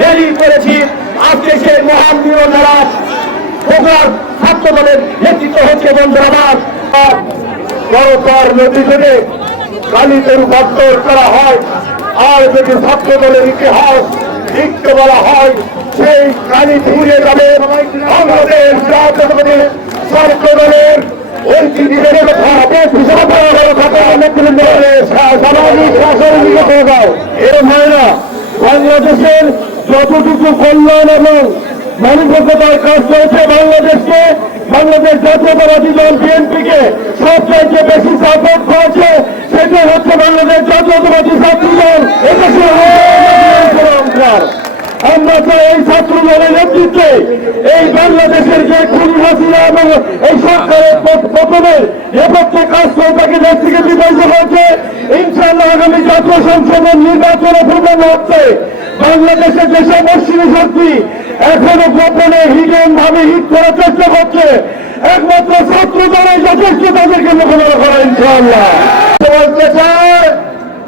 Rally করেছি আজকে সেই মহান দ্বারা বগুড়ার ছাত্র দলের নেতৃত্ব হচ্ছে আমার। বড়তর নদী থেকে কালিতে রূপান্তর করা হয়। আর যদি ছাত্র দলের ইতিহাস লিখতে বলা হয়, সেই কালি ঘুরে যাবে বাংলাদেশ জাতীয়তাবাদী ছাত্র দলের ঐতিহ্যের কথা বাংলাদেশের যতটুকু কল্যাণ এবং মানবিকতার কাজ চলছে বাংলাদেশকে, বাংলাদেশ জাতীয়তাবাদী দল বিএনপিকে সবচাইতে বেশি সাপোর্ট করেছে সেটা হচ্ছে বাংলাদেশ জাতীয়তাবাদী ছাত্র দল এদেশে অহংকার আমরা তো এই ছাত্র দলের নেতৃত্বে এই বাংলাদেশের যে খুন, হাসিনা এবং এই সরকারের প্রথমে নেপথ্যে কাজ করে তাকে দেশ থেকে বিতাড়িত হয়েছে ইনশাআল্লাহ আগামী জাতীয় সংসদের নির্বাচনে পূর্ণ হচ্ছে। বাংলাদেশে যেসব পশ্চিমী শক্তি এখনও গোপনে হিডেন ভাবে হিট করার চেষ্টা করছে। একমাত্র ছাত্র দলের যথেষ্ট তাদেরকে মোকাবেলা করা, ইনশাআল্লাহ। বলতে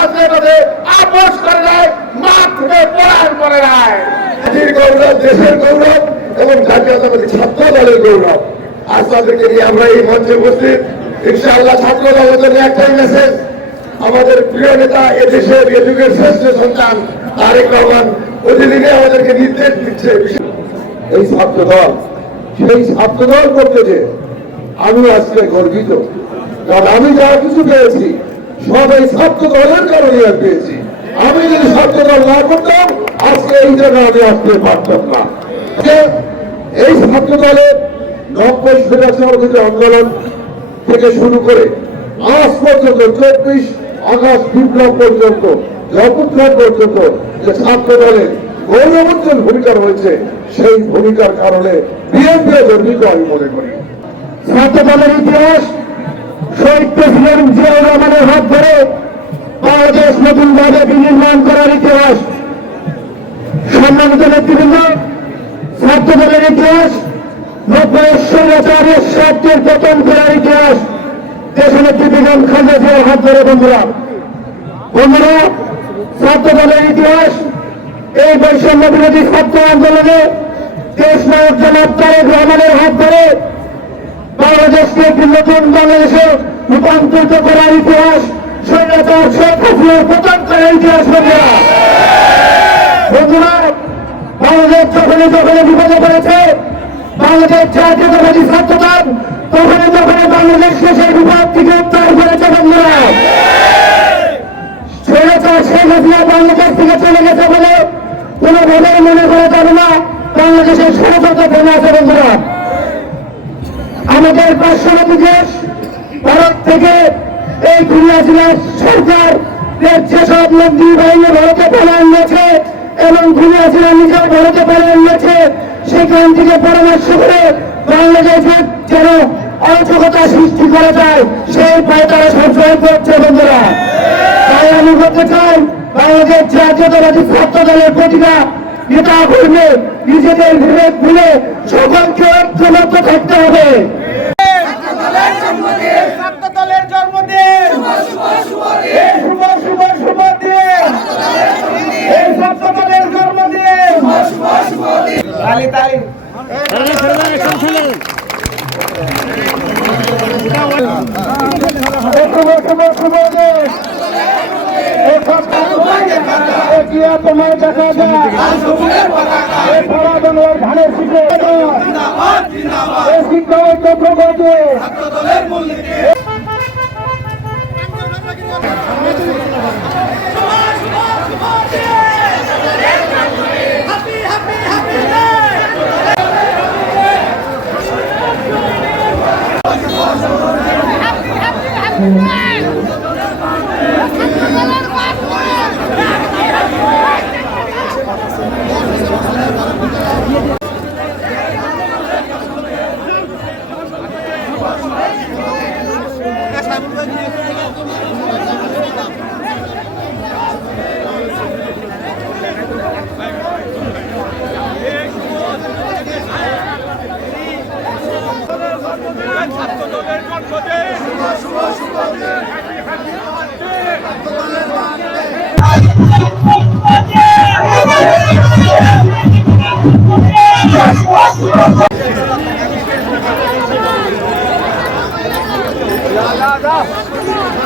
এই শেখ আপোষ করে নাই মাঠ থেকে পলায়ন করে নাই। জাতির গৌরব দেশের গৌরব এবং জাতীয়তাবাদী ছাত্র দলের গৌরব। আজ তাদেরকে নিয়ে আমরা এই মঞ্চে উপস্থিত। ইনশাআল্লাহ ছাত্র দলের জন্য একটাই মেসেজ আমাদের প্রিয় নেতা এদেশের এ যুগের শ্রেষ্ঠ সন্তান তারেক রহমান প্রতিদিনে আমাদেরকে নির্দেশ দিচ্ছে। এই ছাত্র দল সেই ছাত্র দল করতেছে আমি আজকে গর্বিত। কারণ আমি যা কিছু পেয়েছি সব এই ছাত্র দলের কারণে পেয়েছি। আমি যদি দল না করতাম, আজকে এই জায়গায় আমি আসতে পারতাম না। এই ছাত্র দলের নব্বই স্বৈরাচার আন্দোলন থেকে শুরু করে আজ পর্যন্ত চব্বিশ আগস্ট বিপ্লব পর্যন্ত জগৎখান পর্যন্ত যে ছাত্র দলের গৌরবোজ্জ্বল ভূমিকা রয়েছে, সেই ভূমিকার কারণে বিএনপি গর্বিত আমি মনে করি। ছাত্র দলের ইতিহাস হাত ধরে বাংলাদেশ নতুন ভাবে বিনির্মাণ করার ইতিহাস। সম্মানিত নেতৃবৃন্দ ছাত্র দলের ইতিহাস নব্বই স্বৈরাচারের সবচেয়ে পতন করার ইতিহাস। দেশনেত্রী বেগম খালেদা জিয়ার হাত ধরে বন্ধুরা। বন্ধুরা ছাত্র দলের ইতিহাস, এই বৈষম্য বিরোধী ছাত্র আন্দোলনে দেশ নায়ক জনাব তারেক রহমানের হাত ধরে বাংলাদেশকে একটি নতুন বাংলাদেশে রূপান্তরিত করার ইতিহাস, স্বৈরাচার শেখ হাসিনার পতন করার ইতিহাস বন্ধুরা, বাংলাদেশ যখনই যখনই বিপদে পড়েছে, বাংলাদেশ জাতীয়তাবাদী ছাত্রদল তখনই যখনই বাংলাদেশকে সেই বিপদ থেকে উদ্ধার করেছে, বন্ধুরা। স্বৈরাচার শেখ হাসিনা বাংলাদেশ থেকে চলে গেছে বলে মনে করা যাবে না, বাংলাদেশের ষড়যন্ত্র থেমে আছে, বন্ধুরা? আমাদের পার্শ্ববর্তী দেশ ভারত থেকে এই খুলনা জেলার সরকার যেসব মন্ত্রী বাহিনী ভারতে পলায়ন নিয়েছে এবং খুলনা নিজেও ভারতে পলায়ন নিয়েছে, সেখান থেকে পরামর্শ করে বাংলাদেশে যেন অযোগ্যতা সৃষ্টি করা যায়, সেই পায় তারা সবসময় করছে বন্ধুরা। তাই আমি বলতে চাই, বাংলাদেশ জাতীয়তাবাদী ছাত্র দলের প্রতিটা নেতা কর্মী নিজেদের ভুলে সকলকে ঐক্যবদ্ধ থাকতে হবে। তোমায় দেখা যায় এই পড়া বাংলার ধানের শিখে এই শিক্ষায় তো প্রগতি Thank you. لا لا لا